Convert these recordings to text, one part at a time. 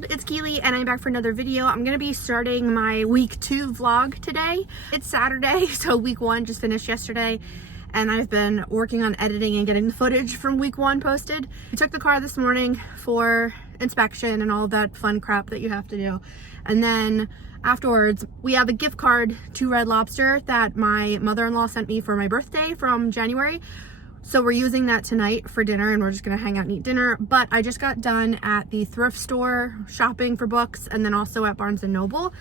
world, it's Keely and I'm back for another video. I'm gonna be starting my week 2 vlog today. It's Saturday, so week 1 just finished yesterday and I've been working on editing and getting the footage from week 1 posted. We took the car this morning for inspection and all that fun crap that you have to do. And then afterwards, we have a gift card to Red Lobster that my mother-in-law sent me for my birthday from January. So we're using that tonight for dinner and we're just gonna hang out and eat dinner. But I just got done at the thrift store shopping for books and then also at Barnes & Noble.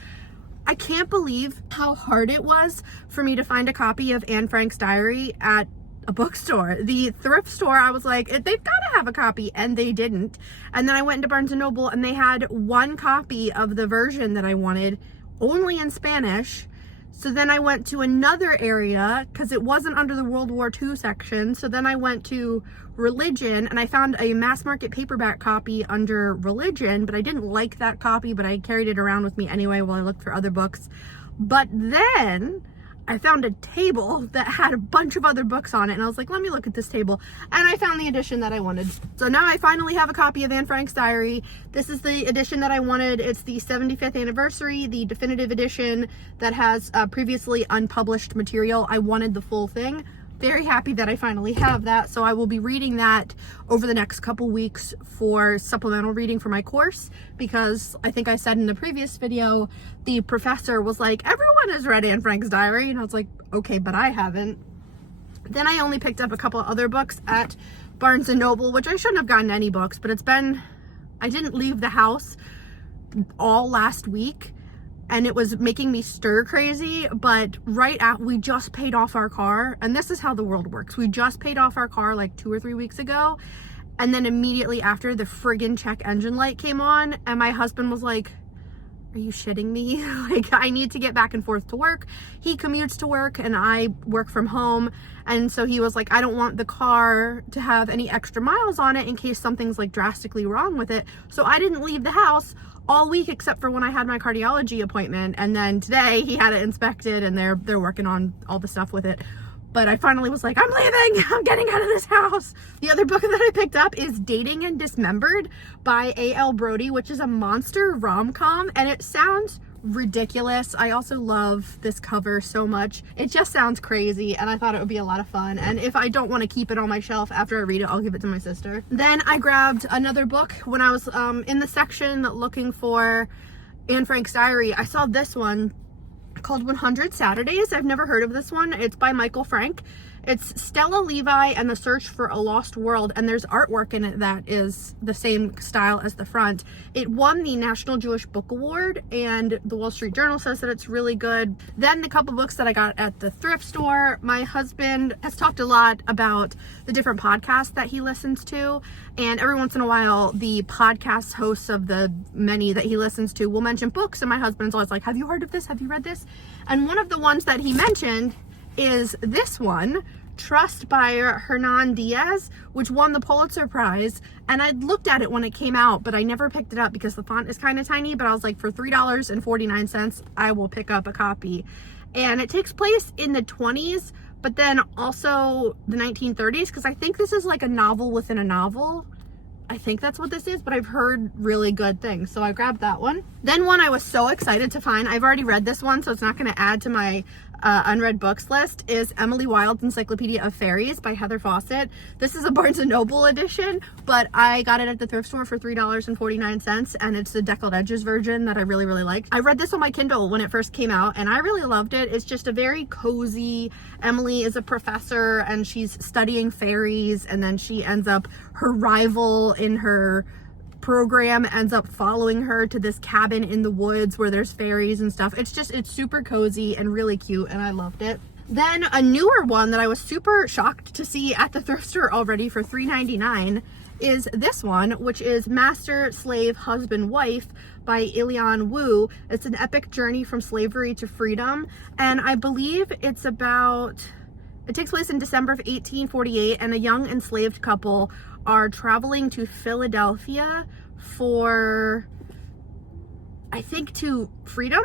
I can't believe how hard it was for me to find a copy of Anne Frank's diary at a bookstore. The thrift store, I was like, they've gotta have a copy, and they didn't. And then I went into Barnes & Noble and they had one copy of the version that I wanted, only in Spanish. So then I went to another area because it wasn't under the World War II section. So then I went to religion and I found a mass market paperback copy under religion, but I didn't like that copy, but I carried it around with me anyway while I looked for other books. But then I found a table that had a bunch of other books on it and I was like, let me look at this table, and I found the edition that I wanted. So now I finally have a copy of Anne Frank's diary. This is the edition that I wanted. It's the 75th anniversary, the definitive edition that has previously unpublished material. I wanted the full thing. Very happy that I finally have that. So I will be reading that over the next couple weeks for supplemental reading for my course, because I think I said in the previous video, the professor was like, everyone has read Anne Frank's diary. And I was like, okay, but I haven't. Then I only picked up a couple other books at Barnes & Noble, which I shouldn't have gotten any books, but I didn't leave the house all last week. And it was making me stir crazy, but we just paid off our car, and this is how the world works. We just paid off our car like 2 or 3 weeks ago, and then immediately after, the friggin' check engine light came on, and my husband was like, are you shitting me? Like, I need to get back and forth to work. He commutes to work and I work from home, and so he was like, I don't want the car to have any extra miles on it in case something's like drastically wrong with it. So I didn't leave the house all week except for when I had my cardiology appointment, and then today he had it inspected and they're working on all the stuff with it. But I finally was like, I'm leaving, I'm getting out of this house. The other book that I picked up is Dating and Dismembered by A.L. Brody, which is a monster rom-com, and it sounds ridiculous. I also love this cover so much. It just sounds crazy, and I thought it would be a lot of fun. And if I don't want to keep it on my shelf after I read it, I'll give it to my sister. Then I grabbed another book when I was in the section looking for Anne Frank's diary. I saw this one called 100 Saturdays. I've never heard of this one. It's by Michael Frank. It's Stella Levi and the Search for a Lost World, and there's artwork in it that is the same style as the front. It won the National Jewish Book Award, and the Wall Street Journal says that it's really good. Then the couple books that I got at the thrift store. My husband has talked a lot about the different podcasts that he listens to, and every once in a while the podcast hosts of the many that he listens to will mention books, and my husband's always like, have you heard of this? Have you read this? And one of the ones that he mentioned is this one, Trust by Hernan Diaz, which won the Pulitzer Prize. And I looked at it when it came out, but I never picked it up because the font is kind of tiny. But I was like, for $3.49, I will pick up a copy. And it takes place in the 20s, but then also the 1930s, because I think this is like a novel within a novel. I think that's what this is, but I've heard really good things, so I grabbed that one. Then one I was so excited to find, I've already read this one, so it's not going to add to my unread books list, is Emily Wilde's Encyclopedia of Fairies by Heather Fawcett. This is a Barnes & Noble edition, but I got it at the thrift store for $3.49, and it's the deckled edges version that I really, really liked. I read this on my Kindle when it first came out, and I really loved it. It's just a very cozy, Emily is a professor, and she's studying fairies, and then she ends up, her rival in her program ends up following her to this cabin in the woods where there's fairies and stuff. It's super cozy and really cute, and I loved it. Then a newer one that I was super shocked to see at the thrift store already for $3.99 is this one, which is Master, Slave, Husband, Wife by Ilian Wu. It's an epic journey from slavery to freedom, and I believe it takes place in December of 1848, and a young enslaved couple are traveling to Philadelphia for, I think, to freedom?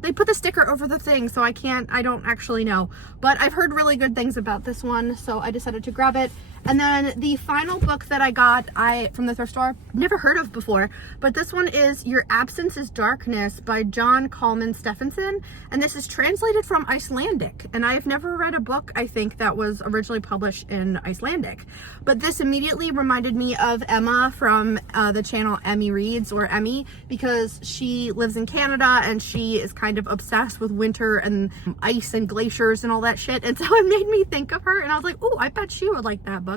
They put the sticker over the thing, so I don't actually know. But I've heard really good things about this one, so I decided to grab it. And then the final book that I got from the thrift store, never heard of before, but this one is Your Absence is Darkness by John Coleman Stephenson. And this is translated from Icelandic. And I've never read a book, I think, that was originally published in Icelandic. But this immediately reminded me of Emma from the channel Emmy Reads, or Emmy, because she lives in Canada and she is kind of obsessed with winter and ice and glaciers and all that shit. And so it made me think of her, and I was like, oh, I bet she would like that book.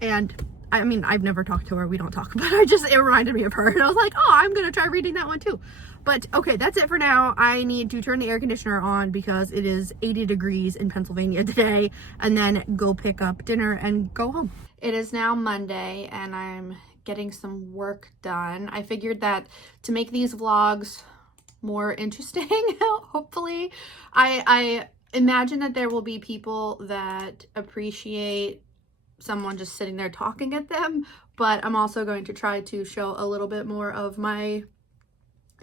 And I mean, I've never talked to her, we don't talk, but it reminded me of her, and I was like, oh, I'm gonna try reading that one too. But okay, that's it for now. I need to turn the air conditioner on because it is 80 degrees in Pennsylvania today, and then go pick up dinner and go home. It is now Monday and I'm getting some work done. I figured that to make these vlogs more interesting, hopefully, I imagine that there will be people that appreciate someone just sitting there talking at them, but I'm also going to try to show a little bit more of my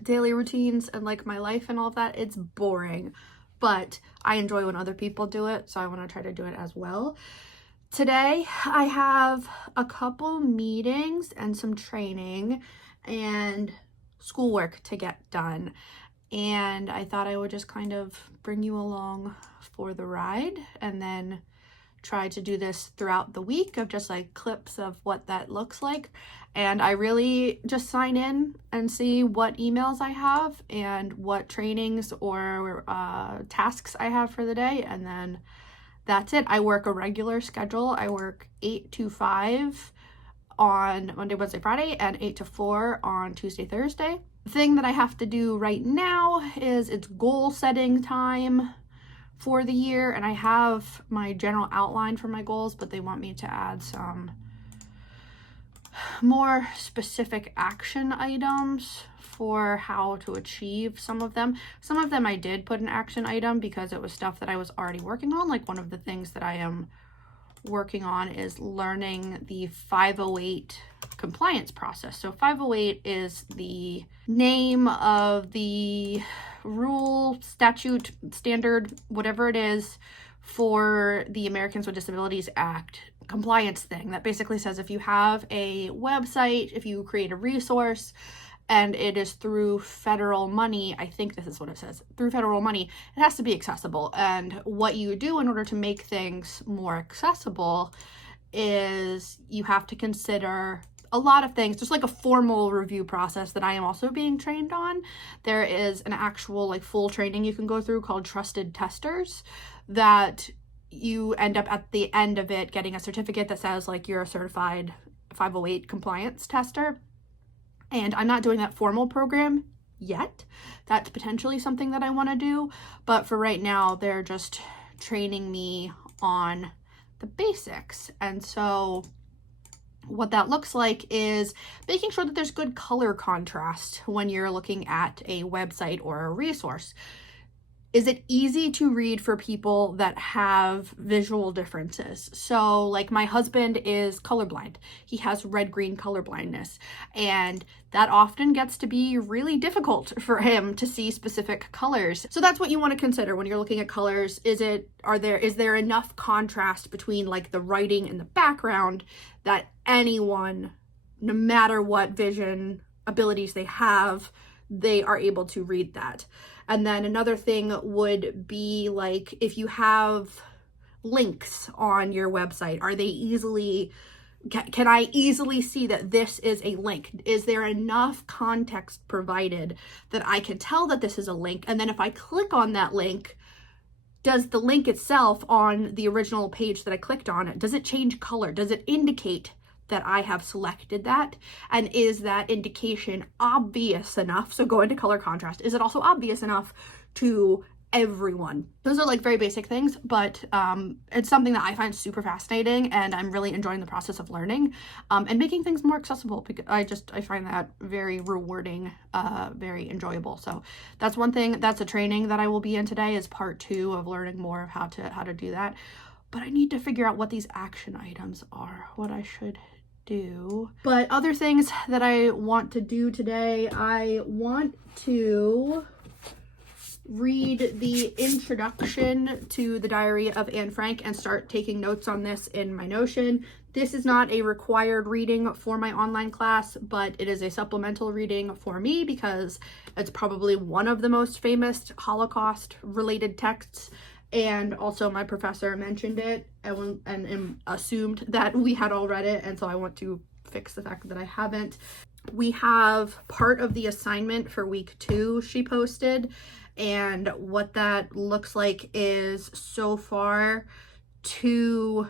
daily routines and like my life and all of that. It's boring, but I enjoy when other people do it, so I want to try to do it as well. Today I have a couple meetings and some training and schoolwork to get done, and I thought I would just kind of bring you along for the ride and then try to do this throughout the week of just like clips of what that looks like. And I really just sign in and see what emails I have and what trainings or tasks I have for the day, and then that's it. I work a regular schedule. I work 8 to 5 on Monday, Wednesday, Friday, and 8 to 4 on Tuesday, Thursday. The thing that I have to do right now is it's goal setting time for the year, and I have my general outline for my goals, but they want me to add some more specific action items for how to achieve some of them. Some of them I did put an action item because it was stuff that I was already working on. Like one of the things that I am working on is learning the 508 compliance process. So 508 is the name of the rule, statute, standard, whatever it is for the Americans with Disabilities Act compliance thing that basically says if you have a website, if you create a resource and it is through federal money, I think this is what it says, through federal money, it has to be accessible. And what you do in order to make things more accessible is you have to consider a lot of things, just like a formal review process that I am also being trained on. There is an actual like full training you can go through called Trusted Testers that you end up at the end of it getting a certificate that says like you're a certified 508 compliance tester. And I'm not doing that formal program yet. That's potentially something that I want to do, but for right now they're just training me on the basics. And so what that looks like is making sure that there's good color contrast when you're looking at a website or a resource. Is it easy to read for people that have visual differences? So like my husband is colorblind. He has red-green color blindness, and that often gets to be really difficult for him to see specific colors. So that's what you want to consider when you're looking at colors. Is there enough contrast between like the writing and the background that anyone, no matter what vision abilities they have, they are able to read that? And then another thing would be like if you have links on your website, are they easily, can I easily see that this is a link? Is there enough context provided that I can tell that this is a link? And then if I click on that link, does the link itself on the original page that I clicked on, does it change color? Does it indicate that I have selected that? And is that indication obvious enough? So go into color contrast. Is it also obvious enough to everyone? Those are like very basic things, but it's something that I find super fascinating, and I'm really enjoying the process of learning and making things more accessible, because I find that very rewarding, very enjoyable. So that's one thing. That's a training that I will be in today, is part 2 of learning more of how to do that. But I need to figure out what these action items are, what I should do. But other things that I want to do today, I want to read the introduction to the Diary of Anne Frank and start taking notes on this in my Notion. This is not a required reading for my online class, but it is a supplemental reading for me because it's probably one of the most famous Holocaust-related texts, and also my professor mentioned it and assumed that we had all read it, and so I want to fix the fact that I haven't. We have part of the assignment for week 2 she posted, and what that looks like is so far 2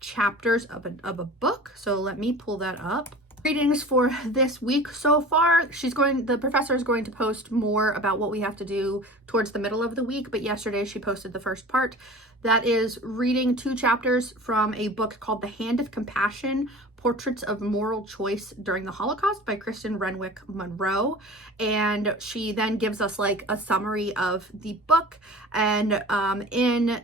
chapters of a book. So let me pull that up. Readings for this week so far. The professor is going to post more about what we have to do towards the middle of the week, but yesterday she posted the first part. That is reading 2 chapters from a book called The Hand of Compassion, Portraits of Moral Choice During the Holocaust by Kristen Renwick Monroe. And she then gives us like a summary of the book. And in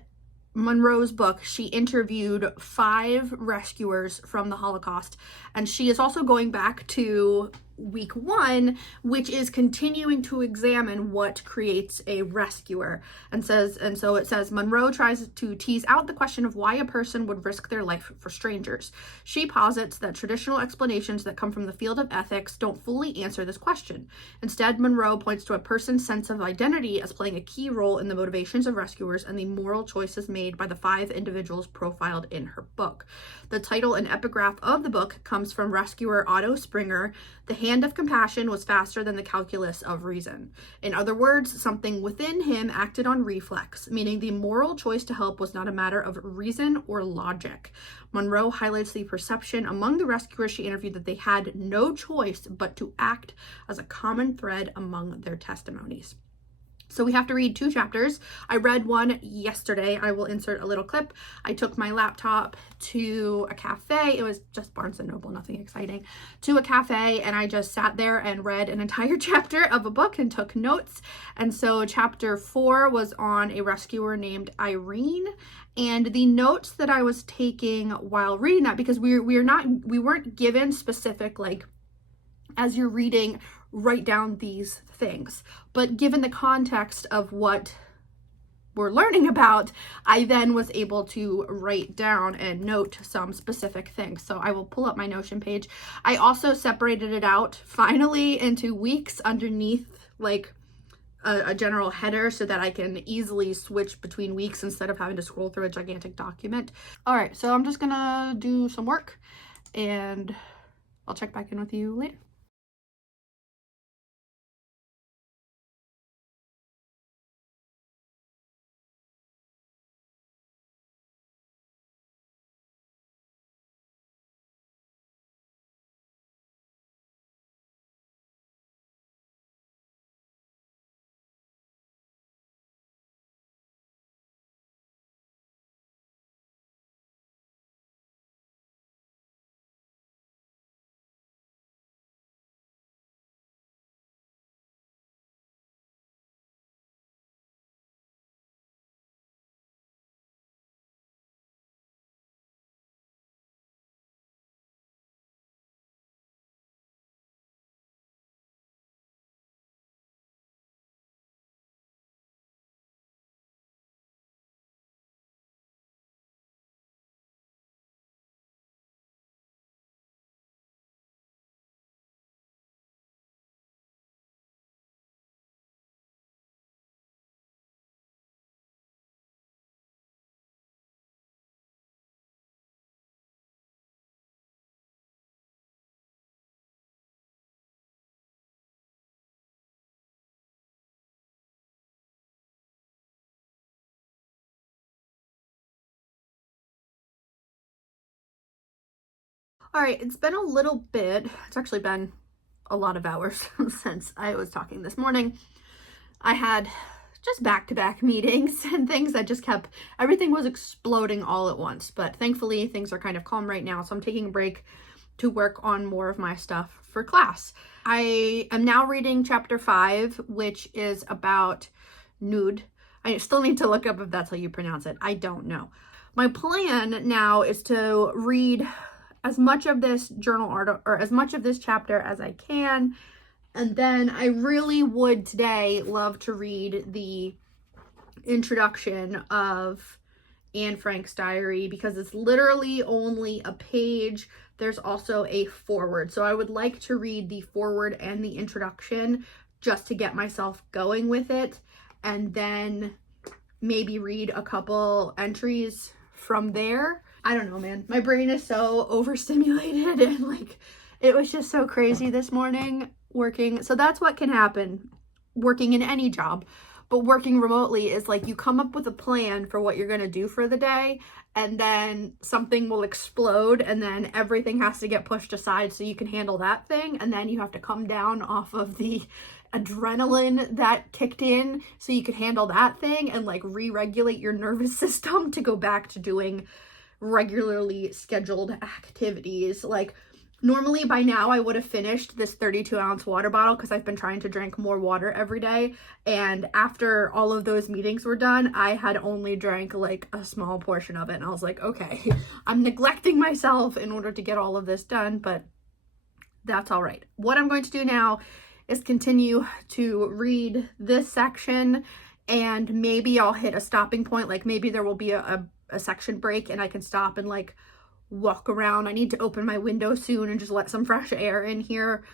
Monroe's book, she interviewed 5 rescuers from the Holocaust, and she is also going back to week 1, which is continuing to examine what creates a rescuer, and so it says Monroe tries to tease out the question of why a person would risk their life for strangers. She posits that traditional explanations that come from the field of ethics don't fully answer this question. Instead, Monroe points to a person's sense of identity as playing a key role in the motivations of rescuers and the moral choices made by the 5 individuals profiled in her book. The title and epigraph of the book comes from rescuer Otto Springer. The hand of compassion was faster than the calculus of reason. In other words, something within him acted on reflex, meaning the moral choice to help was not a matter of reason or logic. Monroe highlights the perception among the rescuers she interviewed that they had no choice but to act as a common thread among their testimonies. So we have to read 2 chapters. I read one yesterday. I will insert a little clip. I took my laptop to a cafe. It was just Barnes & Noble, nothing exciting. To a cafe, and I just sat there and read an entire chapter of a book and took notes. And so chapter 4 was on a rescuer named Irene. And the notes that I was taking while reading that, because we weren't given specific, like, as you're reading, write down these things. But given the context of what we're learning about, I then was able to write down and note some specific things. So I will pull up my Notion page. I also separated it out finally into weeks underneath like a general header so that I can easily switch between weeks instead of having to scroll through a gigantic document. All right, so I'm just gonna do some work and I'll check back in with you later. All right, it's been a little bit. It's actually been a lot of hours since I was talking this morning. I had just back-to-back meetings and things that just everything was exploding all at once. But thankfully, things are kind of calm right now. So I'm taking a break to work on more of my stuff for class. I am now reading chapter 5, which is about nude. I still need to look up if that's how you pronounce it. I don't know. My plan now is to read as much of this journal article or as much of this chapter as I can And then I really would today love to read the introduction of Anne Frank's diary because it's literally only a page. There's also a foreword. So I would like to read the foreword and the introduction just to get myself going with it, and then maybe read a couple entries from there. I don't know, man. My brain is so overstimulated and like it was just so crazy this morning working. So that's what can happen working in any job. But working remotely is like you come up with a plan for what you're going to do for the day, and then something will explode, and then everything has to get pushed aside so you can handle that thing. And then you have to come down off of the adrenaline that kicked in so you could handle that thing and like re-regulate your nervous system to go back to doing regularly scheduled activities. Like normally by now I would have finished this 32-ounce water bottle because I've been trying to drink more water every day, and after all of those meetings were done, I had only drank like a small portion of it, and I was like, okay, I'm neglecting myself in order to get all of this done, but that's all right. What I'm going to do now is continue to read this section, and maybe I'll hit a stopping point. Like maybe there will be a section break and I can stop and like walk around. I need to open my window soon and just let some fresh air in here.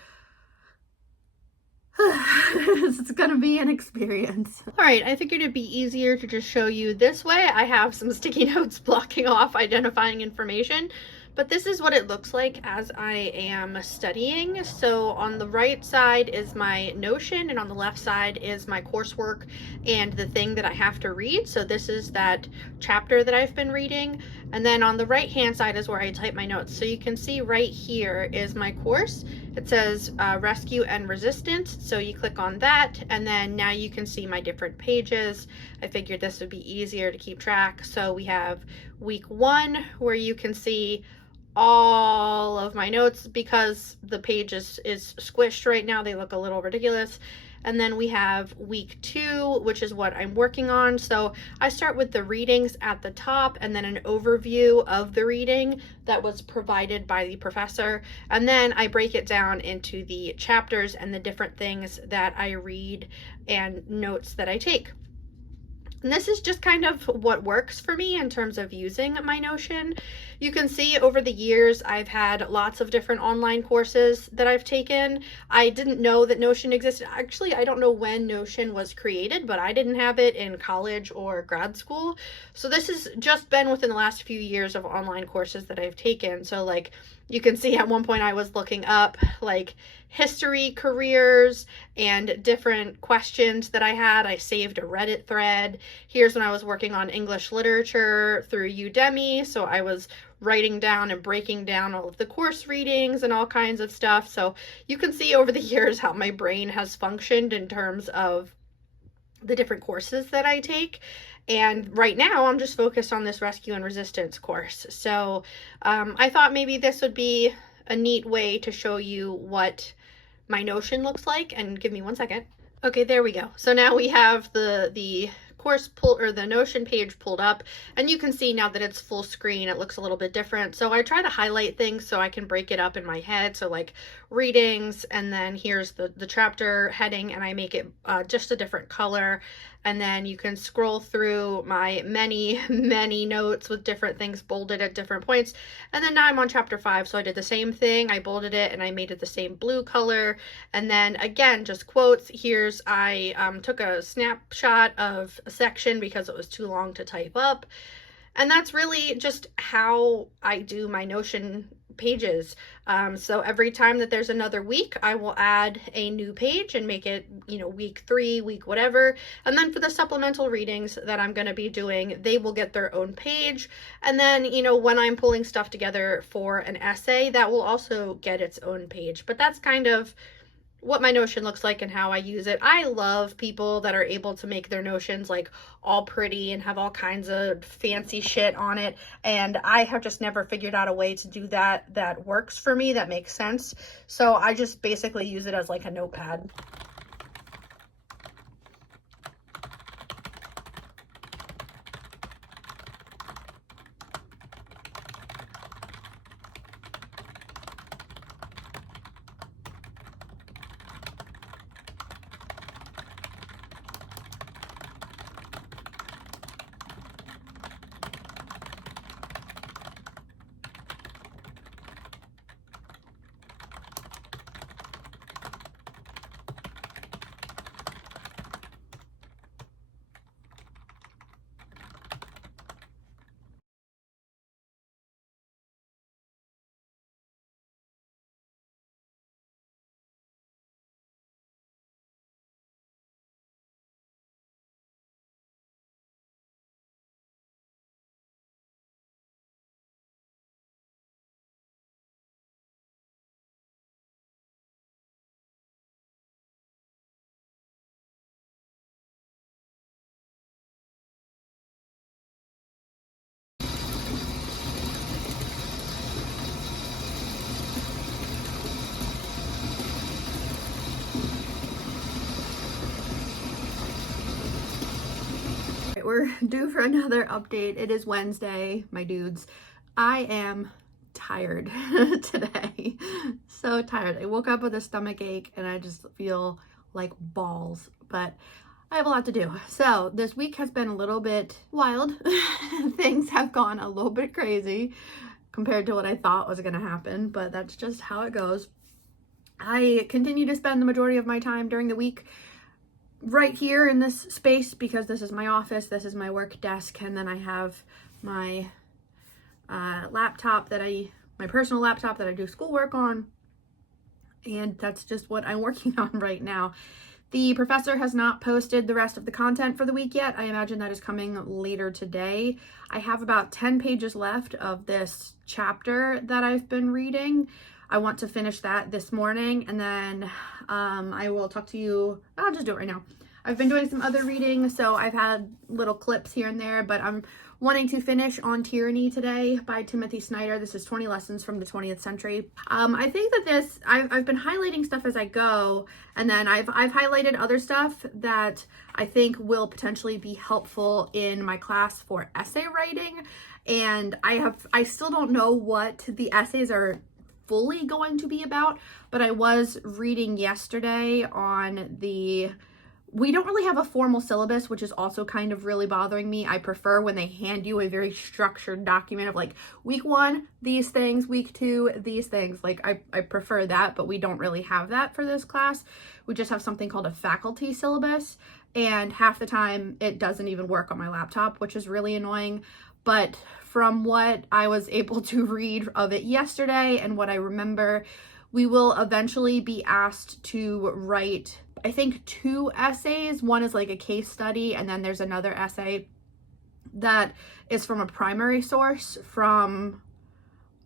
It's gonna be an experience. All right, I figured it'd be easier to just show you this way. I have some sticky notes blocking off identifying information, but this is what it looks like as I am studying. So on the right side is my Notion, and on the left side is my coursework and the thing that I have to read. So this is that chapter that I've been reading. And then on the right hand side is where I type my notes. So you can see right here is my course. It says Rescue and Resistance. So you click on that, and then now you can see my different pages. I figured this would be easier to keep track. So we have week 1 where you can see all of my notes because the page is squished right now. They look a little ridiculous. And then we have week 2, which is what I'm working on. So I start with the readings at the top and then an overview of the reading that was provided by the professor. And then I break it down into the chapters and the different things that I read and notes that I take. And this is just kind of what works for me in terms of using my Notion. You can see over the years I've had lots of different online courses that I've taken. I didn't know that Notion existed. Actually, I don't know when Notion was created, but I didn't have it in college or grad school. So this has just been within the last few years of online courses that I've taken. So like you can see at one point I was looking up like history careers and different questions that I had. I saved a Reddit thread. Here's when I was working on English literature through Udemy. So I was writing down and breaking down all of the course readings and all kinds of stuff. So you can see over the years how my brain has functioned in terms of the different courses that I take. And right now I'm just focused on this Rescue and Resistance course. So I thought maybe this would be a neat way to show you what my Notion looks like. And give me one second. Okay, there we go. So now we have the course or the Notion page pulled up, and you can see now that it's full screen, it looks a little bit different. So I try to highlight things so I can break it up in my head. So like readings, and then here's the chapter heading, and I make it just a different color. And then you can scroll through my many notes with different things bolded at different points. And then now I'm on chapter 5. So I did the same thing. I bolded it and I made it the same blue color. And then again, just quotes. Here's, I took a snapshot of a section because it was too long to type up. And that's really just how I do my Notion pages. So every time that there's another week, I will add a new page and make it, week 3, week whatever. And then for the supplemental readings that I'm going to be doing, they will get their own page. And then, when I'm pulling stuff together for an essay, that will also get its own page. But that's kind of what my Notion looks like and how I use it. I love people that are able to make their Notions like all pretty and have all kinds of fancy shit on it. And I have just never figured out a way to do that works for me, that makes sense. So I just basically use it as like a notepad. we're due for another update. It is Wednesday, my dudes. I am tired today. So tired. I woke up with a stomach ache and I just feel like balls, but I have a lot to do. So this week has been a little bit wild. Things have gone a little bit crazy compared to what I thought was going to happen, but that's just how it goes. I continue to spend the majority of my time during the week right here in this space because this is my office, this is my work desk, and then I have my laptop my personal laptop that I do schoolwork on, and that's just what I'm working on right now. The professor has not posted the rest of the content for the week yet. I imagine that is coming later today. I have about 10 pages left of this chapter that I've been reading. I want to finish that this morning, and then I will talk to you. I'll just do it right now. I've been doing some other reading, so I've had little clips here and there, but I'm wanting to finish On Tyranny today by Timothy Snyder. This is 20 Lessons from the 20th Century. I think that I've been highlighting stuff as I go, and then I've highlighted other stuff that I think will potentially be helpful in my class for essay writing, and I still don't know what the essays are fully going to be about, but I was reading yesterday on we don't really have a formal syllabus, which is also kind of really bothering me. I prefer when they hand you a very structured document of like week 1, these things, week 2, these things. Like I prefer that, but we don't really have that for this class. We just have something called a faculty syllabus, and half the time it doesn't even work on my laptop, which is really annoying. But from what I was able to read of it yesterday and what I remember, we will eventually be asked to write, I think, 2 essays. One is like a case study, and then there's another essay that is from a primary source from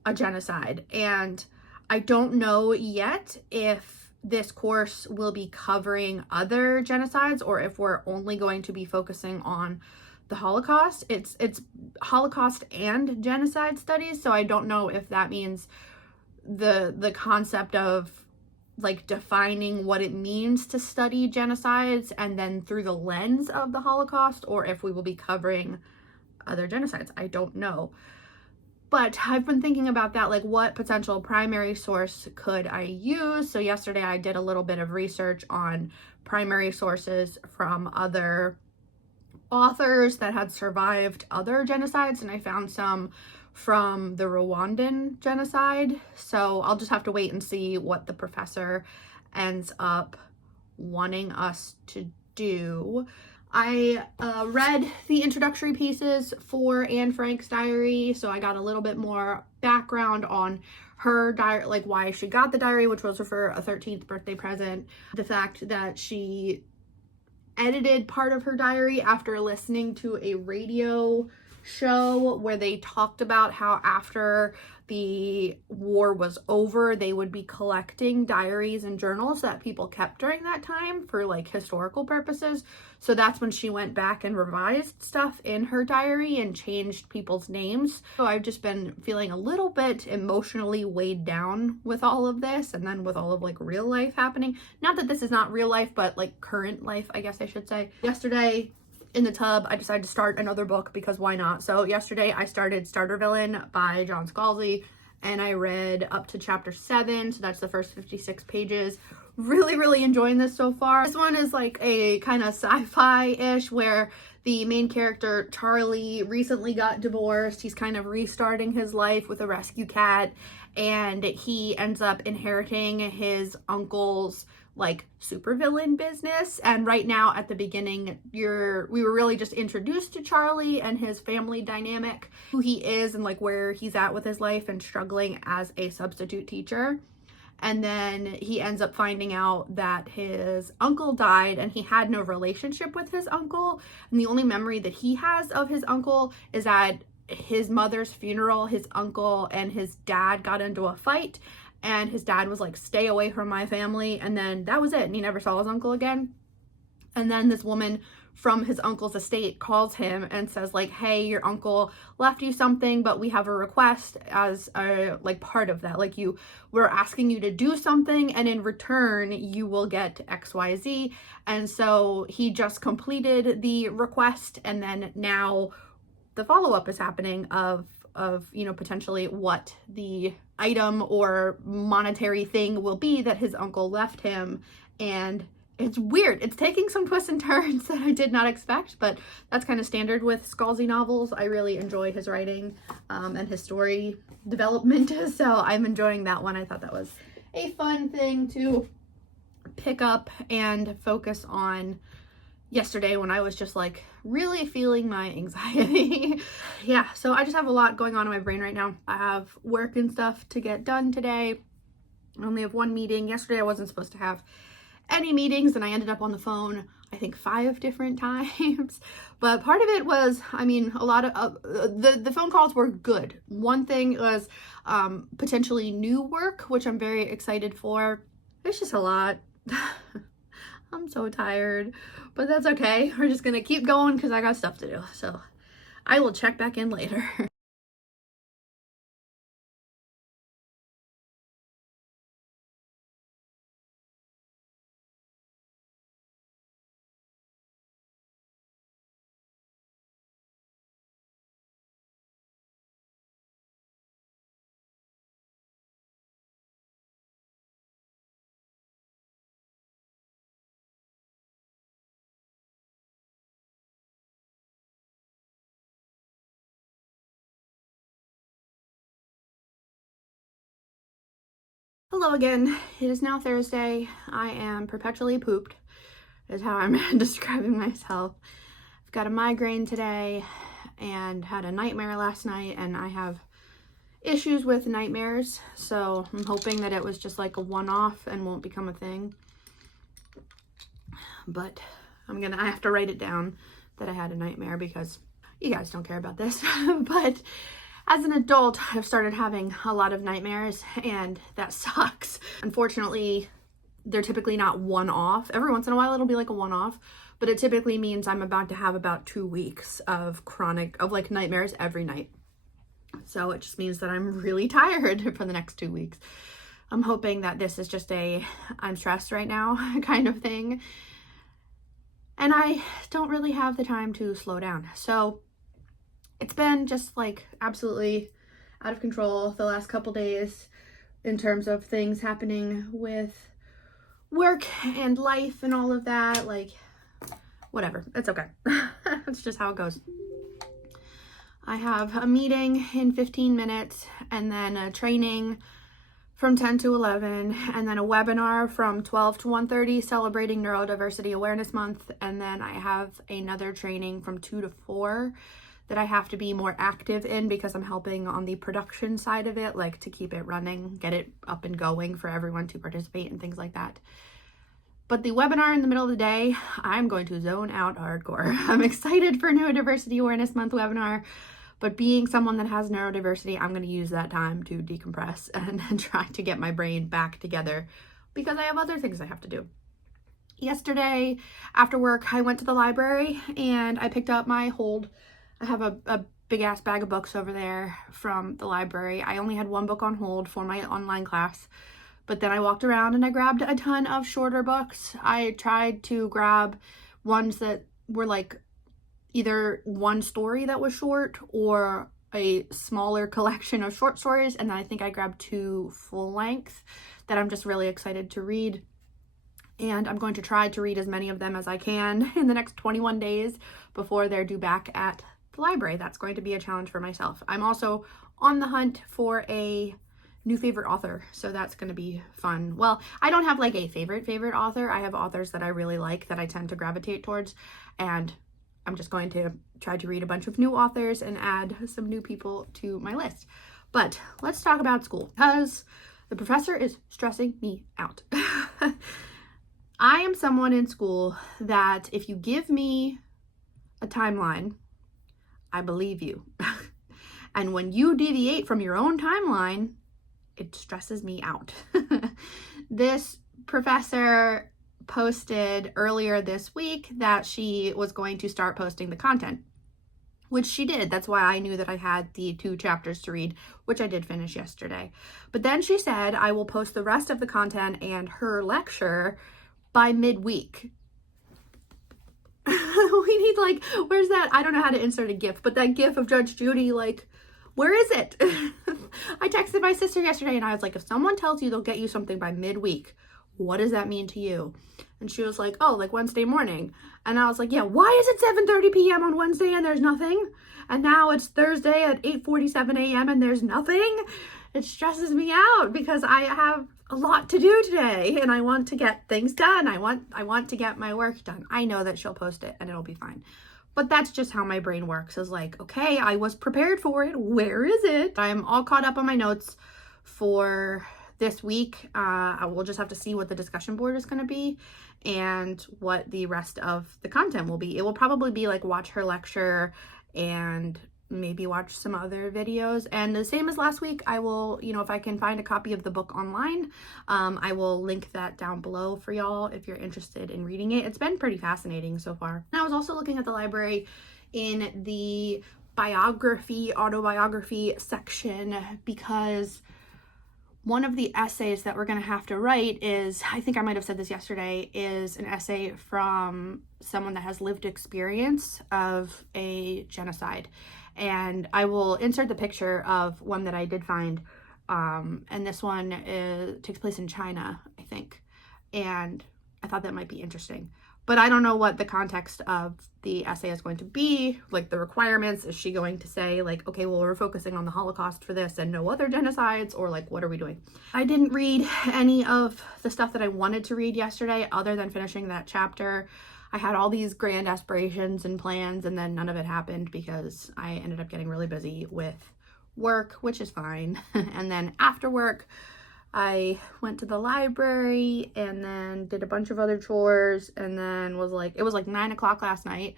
a genocide. And I don't know yet if this course will be covering other genocides or if we're only going to be focusing on the Holocaust. It's Holocaust and genocide studies, so I don't know if that means the concept of like defining what it means to study genocides and then through the lens of the Holocaust, or if we will be covering other genocides. I don't know. But I've been thinking about that, like what potential primary source could I use? So yesterday I did a little bit of research on primary sources from other authors that had survived other genocides, and I found some from the Rwandan genocide. So I'll just have to wait and see what the professor ends up wanting us to do. I read the introductory pieces for Anne Frank's diary, so I got a little bit more background on her diary, like why she got the diary, which was for a 13th birthday present. The fact that she edited part of her diary after listening to a radio show where they talked about how after the war was over, they would be collecting diaries and journals that people kept during that time for like historical purposes. So that's when she went back and revised stuff in her diary and changed people's names. So I've just been feeling a little bit emotionally weighed down with all of this, and then with all of like real life happening. Not that this is not real life, but like current life, I guess I should say. Yesterday in the tub, I decided to start another book because why not? So yesterday I started Starter Villain by John Scalzi, and I read up to chapter 7, so that's the first 56 pages. Really enjoying this so far. This one is like a kind of sci-fi-ish where the main character, Charlie, recently got divorced. He's kind of restarting his life with a rescue cat, and he ends up inheriting his uncle's like supervillain business. And right now at the beginning, we were really just introduced to Charlie and his family dynamic, who he is and like where he's at with his life and struggling as a substitute teacher. And then he ends up finding out that his uncle died and he had no relationship with his uncle. And the only memory that he has of his uncle is at his mother's funeral, his uncle and his dad got into a fight, and his dad was like, stay away from my family. And then that was it. And he never saw his uncle again. And then this woman from his uncle's estate calls him and says like, hey, your uncle left you something, but we have a request as a like part of that. Like we're asking you to do something, and in return you will get XYZ. And so he just completed the request, and then now the follow-up is happening of potentially what the item or monetary thing will be that his uncle left him. And it's weird. It's taking some twists and turns that I did not expect, but that's kind of standard with Scalzi novels. I really enjoy his writing and his story development, so I'm enjoying that one. I thought that was a fun thing to pick up and focus on yesterday when I was just like really feeling my anxiety. Yeah, so I just have a lot going on in my brain right now. I have work and stuff to get done today. I only have one meeting. Yesterday I wasn't supposed to have any meetings, and I ended up on the phone I think 5 different times. But part of it was, I mean, a lot of the phone calls were good. One thing was potentially new work, which I'm very excited for. It's just a lot. I'm so tired, but that's okay. We're just gonna keep going because I got stuff to do. So I will check back in later. Hello again. It is now Thursday. I am perpetually pooped, is how I'm describing myself. I've got a migraine today and had a nightmare last night, and I have issues with nightmares, so I'm hoping that it was just like a one-off and won't become a thing. But I have to write it down that I had a nightmare because you guys don't care about this. But as an adult, I've started having a lot of nightmares, and that sucks. Unfortunately, they're typically not one-off. Every once in a while, it'll be like a one-off, but it typically means I'm about to have about 2 weeks of like nightmares every night. So it just means that I'm really tired for the next 2 weeks. I'm hoping that this is just I'm stressed right now kind of thing. And I don't really have the time to slow down. So it's been just like absolutely out of control the last couple days in terms of things happening with work and life and all of that. Like, whatever, it's okay. That's just how it goes. I have a meeting in 15 minutes, and then a training from 10 to 11, and then a webinar from 12 to 1:30 celebrating Neurodiversity Awareness Month, and then I have another training from 2 to 4 that I have to be more active in because I'm helping on the production side of it, like to keep it running, get it up and going for everyone to participate and things like that. But the webinar in the middle of the day, I'm going to zone out hardcore. I'm excited for Neurodiversity Awareness Month webinar, but being someone that has neurodiversity, I'm going to use that time to decompress and try to get my brain back together because I have other things I have to do. Yesterday, after work, I went to the library and I picked up my hold. I have a big ass bag of books over there from the library. I only had one book on hold for my online class, but then I walked around and I grabbed a ton of shorter books. I tried to grab ones that were like either one story that was short or a smaller collection of short stories, and then I think I grabbed 2 full length that I'm just really excited to read. And I'm going to try to read as many of them as I can in the next 21 days before they're due back at the library. That's going to be a challenge for myself. I'm also on the hunt for a new favorite author, so that's going to be fun. Well, I don't have like a favorite author. I have authors that I really like that I tend to gravitate towards, and I'm just going to try to read a bunch of new authors and add some new people to my list. But let's talk about school, because the professor is stressing me out. I am someone in school that if you give me a timeline, I believe you. And when you deviate from your own timeline, it stresses me out. This professor posted earlier this week that she was going to start posting the content, which she did. That's why I knew that I had the 2 chapters to read, which I did finish yesterday. But then she said, I will post the rest of the content and her lecture by midweek. We need, like, where's that? I don't know how to insert a GIF, but that GIF of Judge Judy, like, where is it? I texted my sister yesterday and I was like, if someone tells you they'll get you something by midweek, what does that mean to you? And she was like, oh, like Wednesday morning. And I was like, yeah, why is it 7:30 p.m. on Wednesday and there's nothing? And now it's Thursday at 8:47 a.m. and there's nothing? It stresses me out because I have a lot to do today and I want to get things done. I want to get my work done. I know that she'll post it and it'll be fine. But that's just how my brain works, is like, okay, I was prepared for it. Where is it? I'm all caught up on my notes for this week. I will just have to see what the discussion board is going to be and what the rest of the content will be. It will probably be like watch her lecture and maybe watch some other videos. And the same as last week, I will, if I can find a copy of the book online, I will link that down below for y'all if you're interested in reading it. It's been pretty fascinating so far. And I was also looking at the library in the autobiography section, because one of the essays that we're going to have to write is, I think I might have said this yesterday, is an essay from someone that has lived experience of a genocide. And I will insert the picture of one that I did find. And this one takes place in China, I think. And I thought that might be interesting. But I don't know what the context of the essay is going to be, like the requirements. Is she going to say like, okay, well, we're focusing on the Holocaust for this and no other genocides, or like, what are we doing? I didn't read any of the stuff that I wanted to read yesterday other than finishing that chapter. I had all these grand aspirations and plans, and then none of it happened because I ended up getting really busy with work, which is fine. And then after work, I went to the library and then did a bunch of other chores, and then it was like 9 o'clock last night.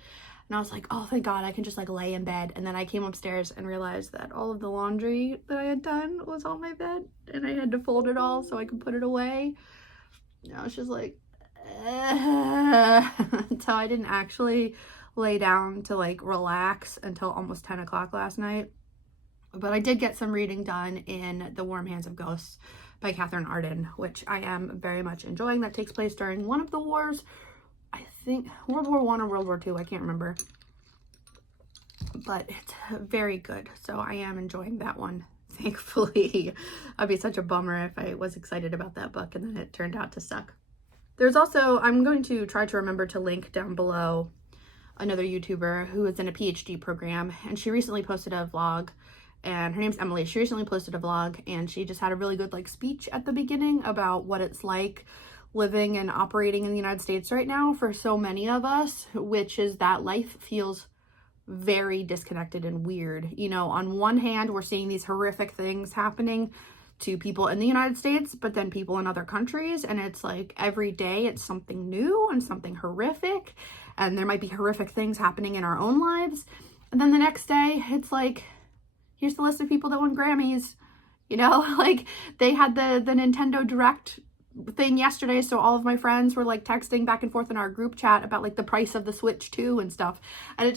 And I was like, oh, thank God, I can just like lay in bed. And then I came upstairs and realized that all of the laundry that I had done was on my bed and I had to fold it all so I could put it away. And I was just like, so I didn't actually lay down to like relax until almost 10 o'clock last night. But I did get some reading done in The Warm Hands of Ghosts by Catherine Arden, which I am very much enjoying. That takes place during one of the wars. I think World War I or World War II, I can't remember. But it's very good. So I am enjoying that one, thankfully. I'd be such a bummer if I was excited about that book and then it turned out to suck. There's also, I'm going to try to remember to link down below another YouTuber who is in a PhD program, and she recently posted a vlog, and her name's Emily. She recently posted a vlog and she just had a really good like speech at the beginning about what it's like living and operating in the United States right now for so many of us, which is that life feels very disconnected and weird. On one hand, we're seeing these horrific things happening to people in the United States, but then people in other countries, and it's like every day it's something new and something horrific, and there might be horrific things happening in our own lives, and then the next day it's like, here's the list of people that won Grammys. Like they had the Nintendo Direct thing yesterday, so all of my friends were like texting back and forth in our group chat about like the price of the Switch 2 and stuff, and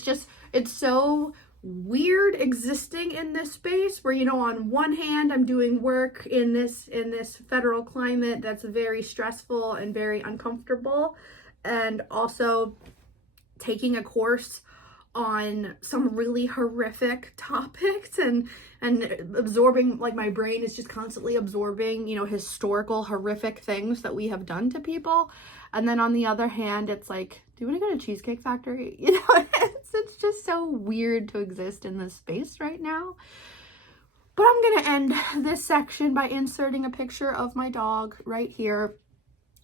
it's so weird existing in this space where, on one hand I'm doing work in this federal climate that's very stressful and very uncomfortable, and also taking a course on some really horrific topics and absorbing, like my brain is just constantly absorbing, historical horrific things that we have done to people. And then on the other hand, it's like, do you want to go to Cheesecake Factory? It's just so weird to exist in this space right now. But I'm going to end this section by inserting a picture of my dog right here.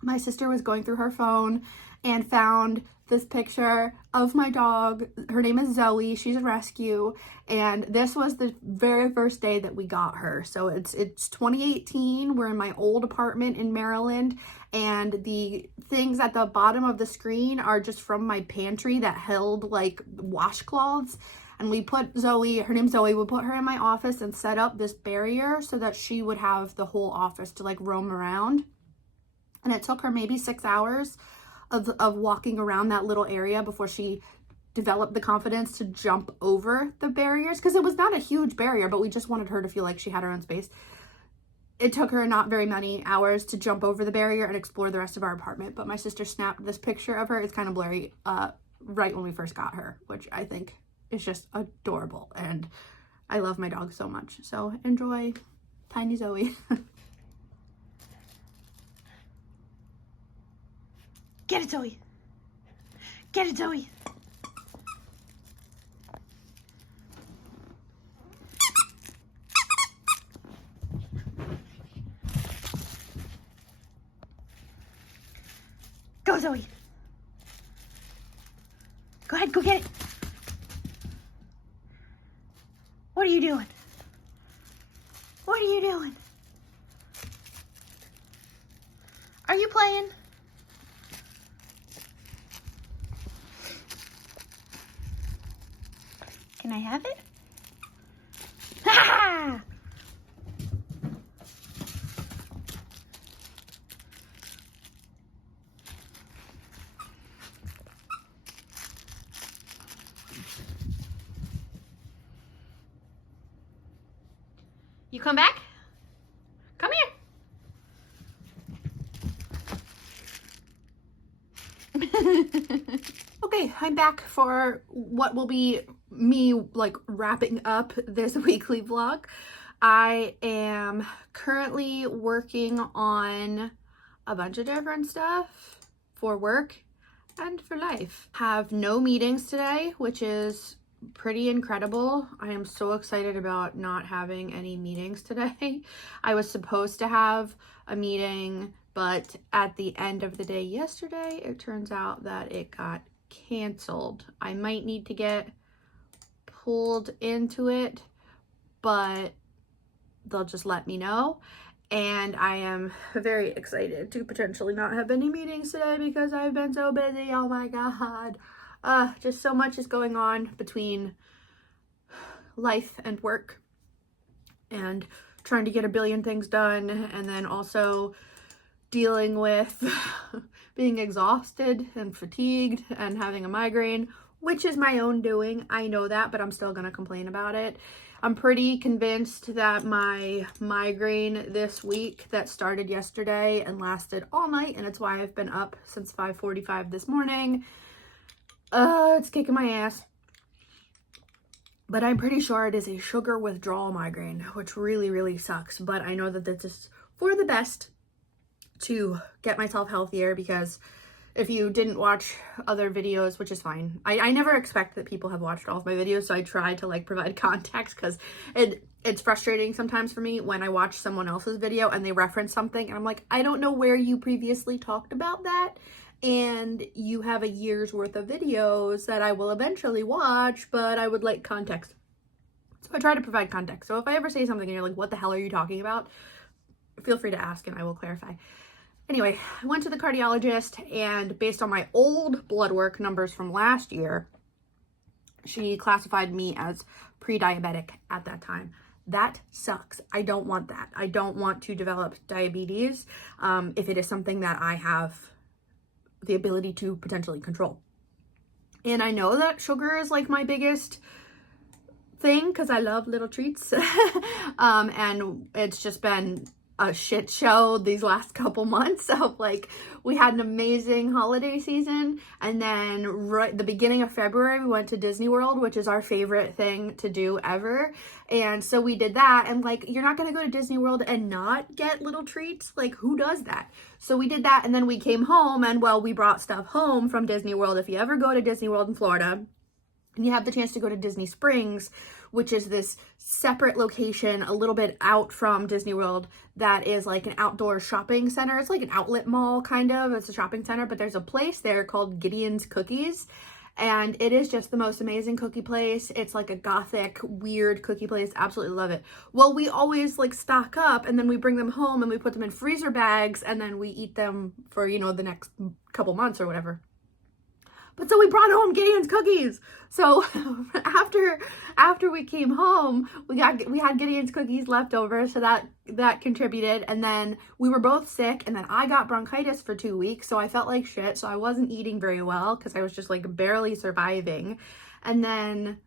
My sister was going through her phone and found this picture of my dog. Her name is Zoe. She's a rescue, and this was the very first day that we got her. So it's 2018. We're in my old apartment in Maryland, and the things at the bottom of the screen are just from my pantry that held like washcloths. And we put Zoe, her name's Zoe, we put her in my office and set up this barrier so that she would have the whole office to like roam around. And it took her maybe 6 hours of walking around that little area before she developed the confidence to jump over the barriers, because it was not a huge barrier, but we just wanted her to feel like she had her own space. It took her not very many hours to jump over the barrier and explore the rest of our apartment, but my sister snapped this picture of her. It's kind of blurry, right when we first got her, which I think is just adorable, and I love my dog so much. So enjoy Tiny Zoe. Get it, Zoe. Get it, Zoe. Go, Zoe. Go ahead, go get it. What are you doing? What are you doing? Are you playing? Can I have it? Ha! You come back? Come here. Okay, I'm back for what will be me like wrapping up this weekly vlog. I am currently working on a bunch of different stuff for work and for life. Have no meetings today, which is pretty incredible. I am so excited about not having any meetings today. I was supposed to have a meeting, but at the end of the day yesterday, it turns out that it got canceled. I might need to get pulled into it, but they'll just let me know. And I am very excited to potentially not have any meetings today because I've been so busy. Oh my God. Just so much is going on between life and work and trying to get a billion things done, and then also dealing with being exhausted and fatigued and having a migraine, which is my own doing. I know that, but I'm still gonna complain about it. I'm pretty convinced that my migraine this week that started yesterday and lasted all night, and it's why I've been up since 5:45 this morning. It's kicking my ass. But I'm pretty sure it is a sugar withdrawal migraine, which really, really sucks. But I know that this is for the best to get myself healthier, because if you didn't watch other videos, which is fine. I never expect that people have watched all of my videos, so I try to like provide context, because it's frustrating sometimes for me when I watch someone else's video and they reference something and I'm like, I don't know where you previously talked about that. And you have a year's worth of videos that I will eventually watch, but I would like context. So I try to provide context. So if I ever say something and you're like, what the hell are you talking about? Feel free to ask and I will clarify. Anyway, I went to the cardiologist, and based on my old blood work numbers from last year, she classified me as pre-diabetic at that time. That sucks. I don't want that. I don't want to develop diabetes if it is something that I have the ability to potentially control. And I know that sugar is like my biggest thing because I love little treats. And it's just been a shit show these last couple months of like, we had an amazing holiday season, and then right the beginning of February we went to Disney World, which is our favorite thing to do ever. And so we did that, and like, you're not gonna go to Disney World and not get little treats. Like, who does that? So we did that, and then we came home, and well, we brought stuff home from Disney World. If you ever go to Disney World in Florida and you have the chance to go to Disney Springs, which is this separate location a little bit out from Disney World that is like an outdoor shopping center. It's like an outlet mall, kind of. It's a shopping center, but there's a place there called Gideon's Cookies, and it is just the most amazing cookie place. It's like a gothic, weird cookie place. Absolutely love it. Well, we always like stock up, and then we bring them home and we put them in freezer bags, and then we eat them for, you know, the next couple months or whatever. But so we brought home Gideon's cookies. So after we came home, we had Gideon's cookies left over, so that contributed. And then we were both sick, and then I got bronchitis for 2 weeks, so I felt like shit. So I wasn't eating very well because I was just like barely surviving. And then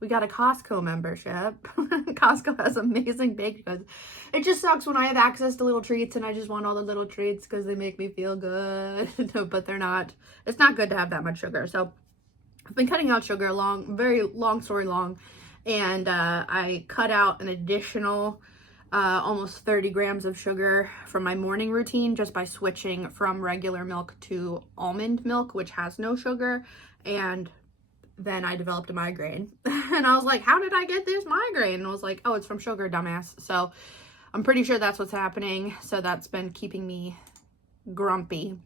we got a Costco membership. Costco has amazing baked goods. It just sucks when I have access to little treats and I just want all the little treats because they make me feel good. But they're not, it's not good to have that much sugar. So I've been cutting out sugar very long story long. And I cut out an additional almost 30 grams of sugar from my morning routine just by switching from regular milk to almond milk, which has no sugar. And then I developed a migraine. And I was like, how did I get this migraine? And I was like, oh, it's from sugar, dumbass. So I'm pretty sure that's what's happening. So that's been keeping me grumpy.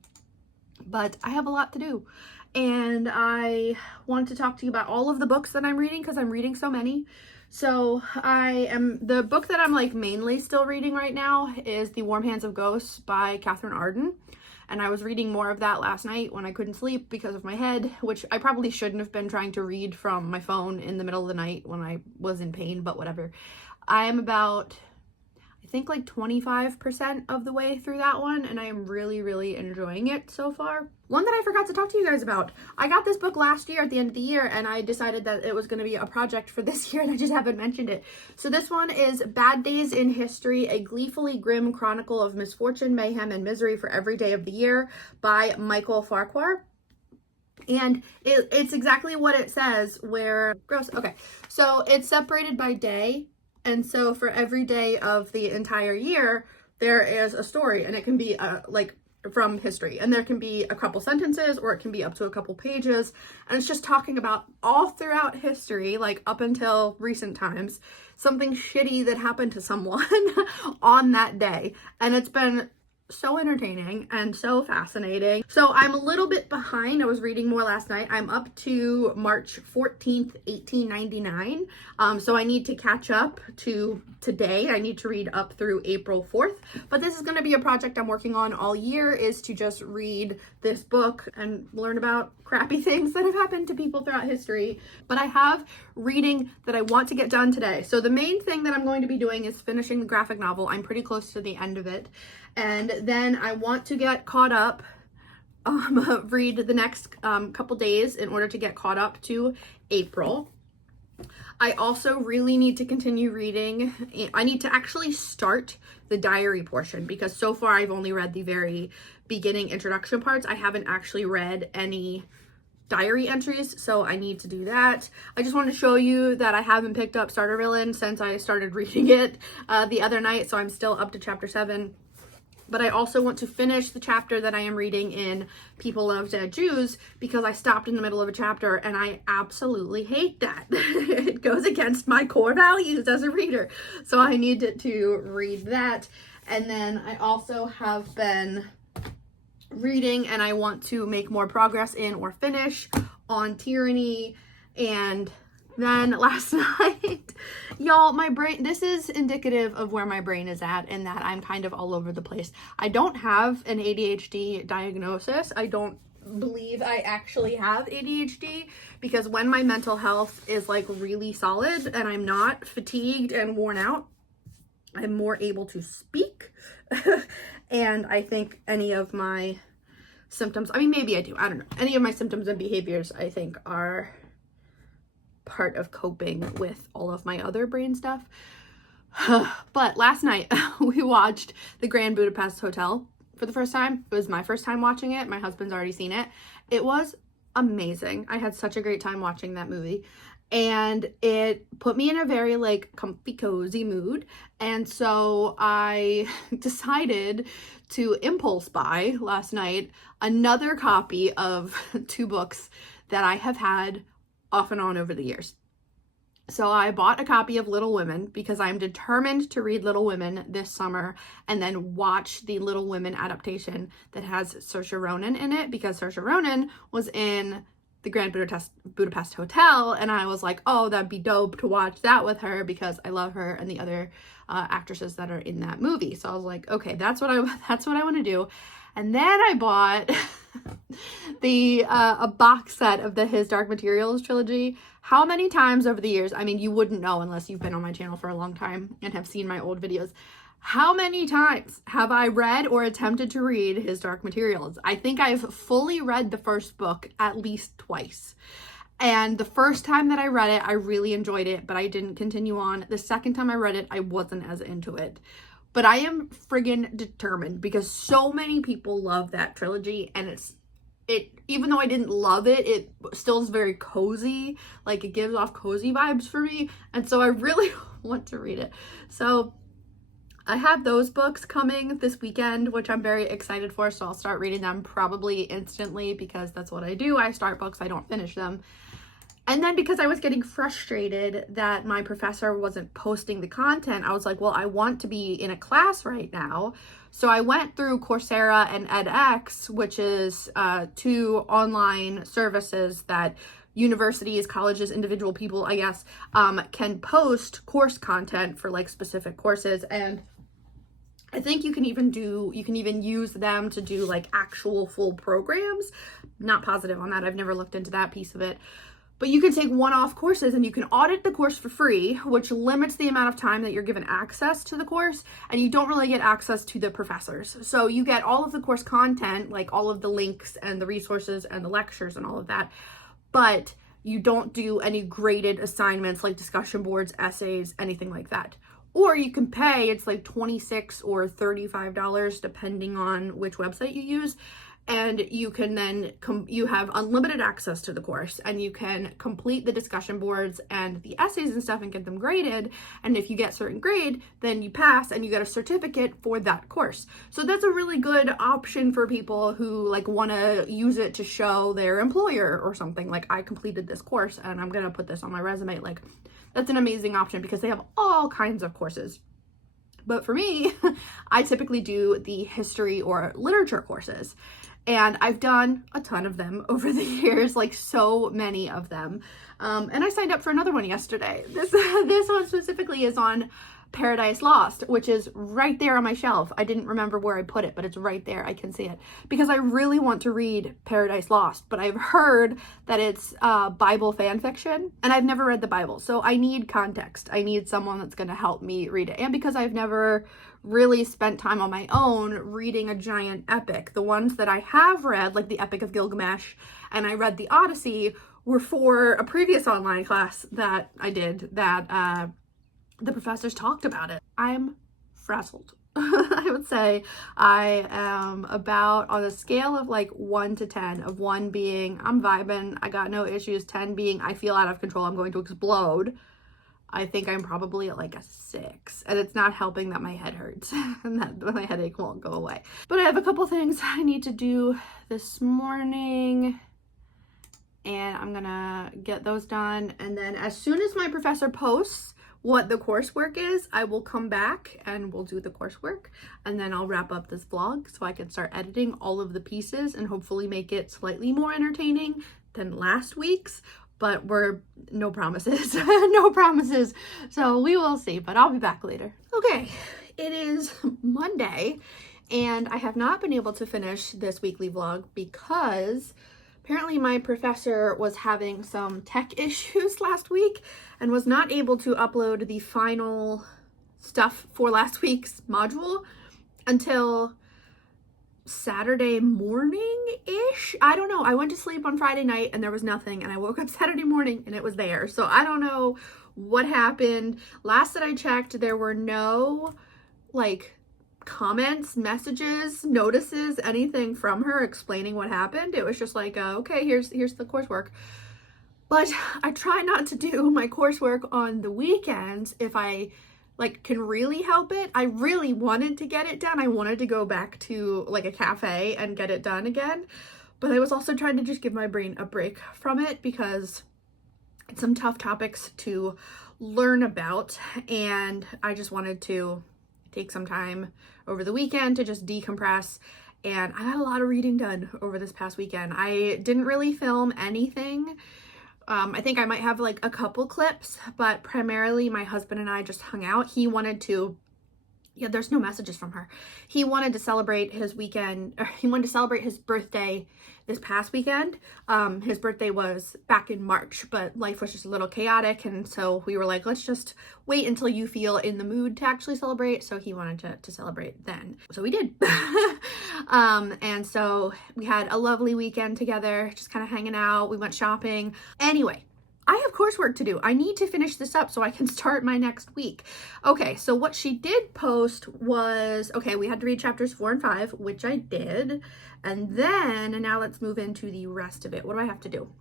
But I have a lot to do. And I wanted to talk to you about all of the books that I'm reading because I'm reading so many. So the book that I'm like mainly still reading right now is The Warm Hands of Ghosts by Catherine Arden. And I was reading more of that last night when I couldn't sleep because of my head, which I probably shouldn't have been trying to read from my phone in the middle of the night when I was in pain, but whatever. I am about, I think like 25% of the way through that one, and I am really, really enjoying it so far. One that I forgot to talk to you guys about. I got this book last year at the end of the year, and I decided that it was going to be a project for this year, and I just haven't mentioned it. So this one is Bad Days in History, a gleefully grim chronicle of misfortune, mayhem, and misery for every day of the year by Michael Farquhar. And it's exactly what it says where, gross, okay. So it's separated by day, and so for every day of the entire year, there is a story, and it can be like from history, and there can be a couple sentences or it can be up to a couple pages, and it's just talking about all throughout history, like up until recent times, something shitty that happened to someone on that day. And it's been so entertaining and so fascinating. So I'm a little bit behind. I was reading more last night. I'm up to March 14th, 1899. So I need to catch up to today. I need to read up through April 4th. But this is going to be a project I'm working on all year, is to just read this book and learn about crappy things that have happened to people throughout history. But I have reading that I want to get done today. So the main thing that I'm going to be doing is finishing the graphic novel. I'm pretty close to the end of it. And then I want to get caught up, read the next couple days in order to get caught up to April. I also really need to continue reading. I need to actually start the diary portion because so far I've only read the very beginning introduction parts. I haven't actually read any diary entries, so I need to do that. I just want to show you that I haven't picked up Starter Villain since I started reading it the other night, so I'm still up to chapter 7. But I also want to finish the chapter that I am reading in People Love Dead Jews because I stopped in the middle of a chapter and I absolutely hate that. It goes against my core values as a reader. So I need to read that. And then I also have been reading and I want to make more progress in or finish on Tyranny. And then last night, y'all, my brain, this is indicative of where my brain is at and that I'm kind of all over the place. I don't have an ADHD diagnosis. I don't believe I actually have ADHD because when my mental health is like really solid and I'm not fatigued and worn out, I'm more able to speak. And I think any of my symptoms, I mean, maybe I do, I don't know. Any of my symptoms and behaviors, I think, are part of coping with all of my other brain stuff. But last night we watched The Grand Budapest Hotel for the first time. It was my first time watching it. My husband's already seen it. It was amazing. I had such a great time watching that movie. And it put me in a very like comfy, cozy mood. And so I decided to impulse buy last night another copy of 2 books that I have had off and on over the years. So I bought a copy of Little Women because I'm determined to read Little Women this summer and then watch the Little Women adaptation that has Saoirse Ronan in it because Saoirse Ronan was in The Grand Budapest Hotel, and I was like, oh, that'd be dope to watch that with her because I love her and the other actresses that are in that movie. So I was like, okay, that's what I want to do. And then I bought a box set of the His Dark Materials trilogy. How many times over the years, I mean, you wouldn't know unless you've been on my channel for a long time and have seen my old videos. How many times have I read or attempted to read His Dark Materials? I think I've fully read the first book at least twice. And the first time that I read it, I really enjoyed it, but I didn't continue on. The second time I read it, I wasn't as into it. But I am friggin' determined because so many people love that trilogy, and even though I didn't love it, it still is very cozy. Like, it gives off cozy vibes for me, and so I really want to read it. So I have those books coming this weekend, which I'm very excited for, so I'll start reading them probably instantly because that's what I do. I start books, I don't finish them. And then because I was getting frustrated that my professor wasn't posting the content, I was like, well, I want to be in a class right now. So I went through Coursera and edX, which is 2 online services that universities, colleges, individual people, I guess, can post course content for like specific courses. And I think you can even use them to do like actual full programs. Not positive on that. I've never looked into that piece of it. But you can take one-off courses and you can audit the course for free, which limits the amount of time that you're given access to the course, and you don't really get access to the professors. So you get all of the course content, like all of the links and the resources and the lectures and all of that, but you don't do any graded assignments like discussion boards, essays, anything like that. Or you can pay, it's like $26 or $35 depending on which website you use. And you can then, you have unlimited access to the course, and you can complete the discussion boards and the essays and stuff and get them graded. And if you get certain grade, then you pass and you get a certificate for that course. So that's a really good option for people who like want to use it to show their employer or something. Like, I completed this course and I'm going to put this on my resume. Like, that's an amazing option because they have all kinds of courses. But for me, I typically do the history or literature courses. And I've done a ton of them over the years, like so many of them. And I signed up for another one yesterday. This one specifically is on Paradise Lost, which is right there on my shelf. I didn't remember where I put it, but it's right there. I can see it because I really want to read Paradise Lost, but I've heard that it's Bible fan fiction, and I've never read the Bible. So I need context. I need someone that's going to help me read it. And because I've never really spent time on my own reading a giant epic. The ones that I have read, like the Epic of Gilgamesh, and I read the Odyssey, were for a previous online class that I did that the professors talked about it. I'm frazzled. I would say I am about, on a scale of like 1 to 10, of 1 being I'm vibing, I got no issues, 10 being I feel out of control, I'm going to explode. I think I'm probably at like a 6, and it's not helping that my head hurts and that my headache won't go away. But I have a couple things I need to do this morning, and I'm gonna get those done. And then as soon as my professor posts what the coursework is, I will come back and we'll do the coursework, and then I'll wrap up this vlog so I can start editing all of the pieces and hopefully make it slightly more entertaining than last week's. But no promises, no promises. So we will see, but I'll be back later. Okay, it is Monday, and I have not been able to finish this weekly vlog because apparently my professor was having some tech issues last week and was not able to upload the final stuff for last week's module until Saturday morning-ish. I don't know. I went to sleep on Friday night and there was nothing, and I woke up Saturday morning and it was there. So I don't know what happened. Last that I checked, there were no like comments, messages, notices, anything from her explaining what happened. It was just like, okay, here's the coursework. But I try not to do my coursework on the weekends if I like can really help it. I really wanted to get it done. I wanted to go back to like a cafe and get it done again. But I was also trying to just give my brain a break from it because it's some tough topics to learn about, and I just wanted to take some time over the weekend to just decompress. And I got a lot of reading done over this past weekend. I didn't really film anything. I think I might have like a couple clips, but primarily my husband and I just hung out. He wanted to Yeah, there's no messages from her. He wanted to celebrate his weekend, or he wanted to celebrate his birthday this past weekend. His birthday was back in March, but life was just a little chaotic, and so we were like, let's just wait until you feel in the mood to actually celebrate. So he wanted to celebrate then. So we did. And so we had a lovely weekend together, just kind of hanging out. We went shopping. Anyway, I have coursework to do. I need to finish this up so I can start my next week. Okay, so what she did post was, okay, we had to read chapters 4 and 5, which I did. And now let's move into the rest of it. What do I have to do?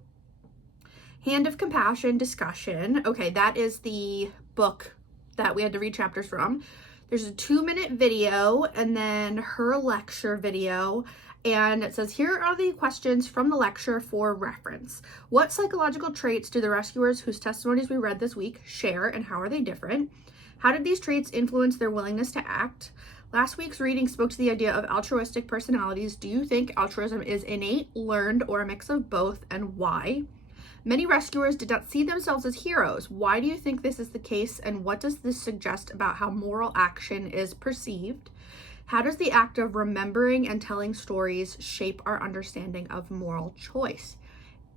Hand of Compassion discussion. Okay, that is the book that we had to read chapters from. There's a 2-minute video and then her lecture video. And it says, here are the questions from the lecture for reference. What psychological traits do the rescuers whose testimonies we read this week share, and how are they different? How did these traits influence their willingness to act? Last week's reading spoke to the idea of altruistic personalities. Do you think altruism is innate, learned, or a mix of both, and why? Many rescuers did not see themselves as heroes. Why do you think this is the case, and what does this suggest about how moral action is perceived? How does the act of remembering and telling stories shape our understanding of moral choice?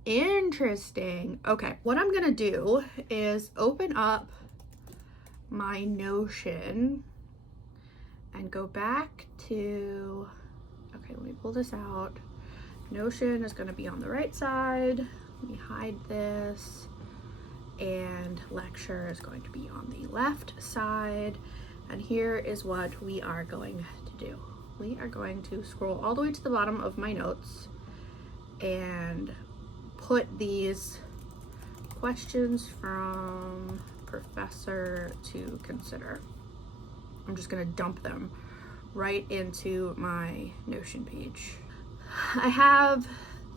Interesting. Okay, what I'm gonna do is open up my Notion and go back to, okay, let me pull this out. Notion is gonna be on the right side. Let me hide this. And lecture is going to be on the left side. And here is what we are going to do. We are going to scroll all the way to the bottom of my notes and put these questions from professor to consider. I'm just gonna dump them right into my Notion page. I have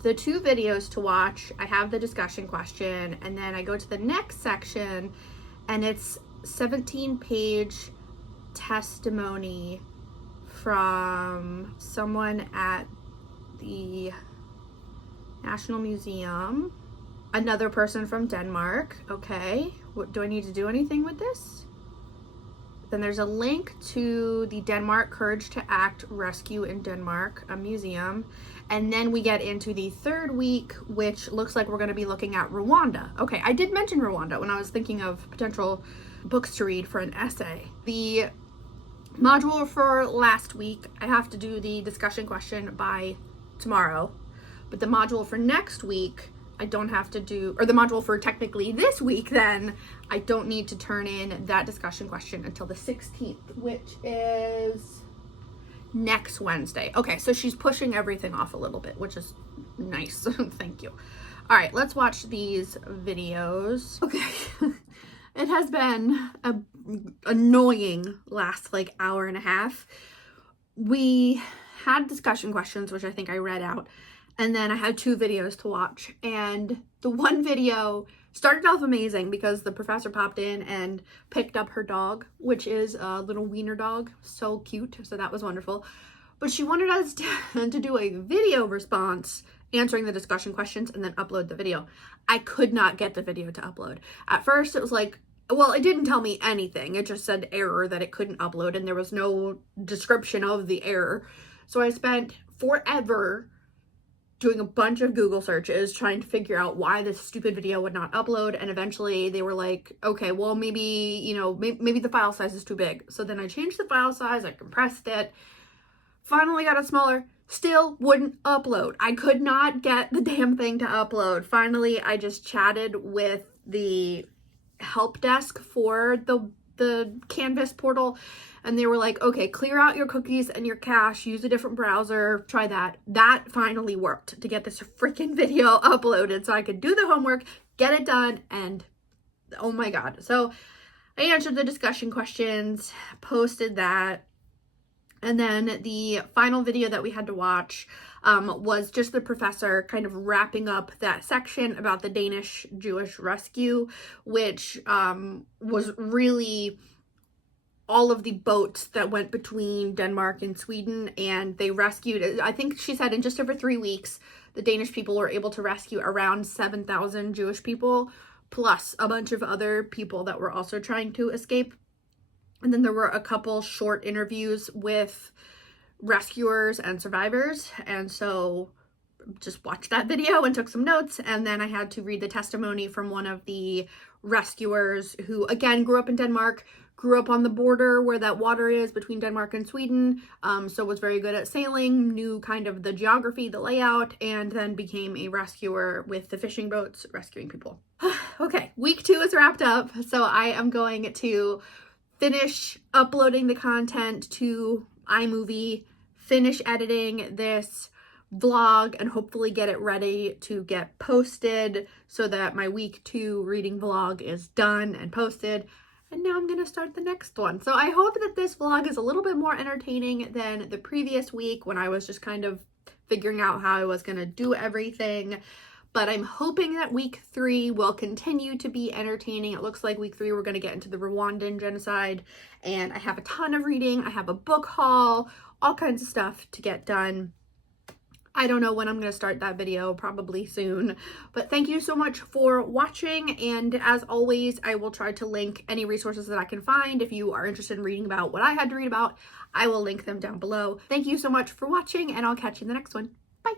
the 2 videos to watch. I have the discussion question, and then I go to the next section and it's 17-page testimony from someone at the National Museum, another person from Denmark. Okay, what do I need to do anything with this? Then there's a link to the Denmark Courage to Act Rescue in Denmark, a museum. And then we get into the 3rd week, which looks like we're going to be looking at Rwanda. Okay, I did mention Rwanda when I was thinking of potential books to read for an essay. The module for last week, I have to do the discussion question by tomorrow, but the module for next week, I don't have to do, or the module for technically this week, then I don't need to turn in that discussion question until the 16th, which is next Wednesday. Okay, so she's pushing everything off a little bit, which is nice. Thank you. All right, let's watch these videos. Okay. It has been a annoying last like hour and a half. We had discussion questions, which I think I read out, and then I had 2 videos to watch. And the one video started off amazing because the professor popped in and picked up her dog, which is a little wiener dog, so cute. So that was wonderful. But she wanted us to do a video response answering the discussion questions and then upload the video. I could not get the video to upload. At first it was like, well, it didn't tell me anything. It just said error, that it couldn't upload, and there was no description of the error. So I spent forever doing a bunch of Google searches trying to figure out why this stupid video would not upload. And eventually they were like, okay, well, maybe, you know, maybe the file size is too big. So then I changed the file size, I compressed it, finally got it smaller, still wouldn't upload. I could not get the damn thing to upload. Finally, I just chatted with the help desk for the Canvas portal, and they were like, okay, clear out your cookies and your cache, use a different browser, try that. That finally worked to get this freaking video uploaded so I could do the homework, get it done, and oh my god. So I answered the discussion questions, posted that, and then the final video that we had to watch was just the professor kind of wrapping up that section about the Danish Jewish rescue, which was really all of the boats that went between Denmark and Sweden, and they rescued, I think she said in just over 3 weeks, the Danish people were able to rescue around 7,000 Jewish people, plus a bunch of other people that were also trying to escape. And then there were a couple short interviews with rescuers and survivors. And so just watched that video and took some notes. And then I had to read the testimony from one of the rescuers who, again, grew up in Denmark, grew up on the border where that water is between Denmark and Sweden. So was very good at sailing, knew kind of the geography, the layout, and then became a rescuer with the fishing boats, rescuing people. Okay, week 2 is wrapped up. So I am going to finish uploading the content to iMovie, finish editing this vlog, and hopefully get it ready to get posted so that my week 2 reading vlog is done and posted. And now I'm gonna start the next one. So I hope that this vlog is a little bit more entertaining than the previous week when I was just kind of figuring out how I was gonna do everything. But I'm hoping that week 3 will continue to be entertaining. It looks like week 3 we're going to get into the Rwandan genocide, and I have a ton of reading. I have a book haul, all kinds of stuff to get done. I don't know when I'm going to start that video, probably soon. But thank you so much for watching, and as always, I will try to link any resources that I can find. If you are interested in reading about what I had to read about, I will link them down below. Thank you so much for watching, and I'll catch you in the next one. Bye!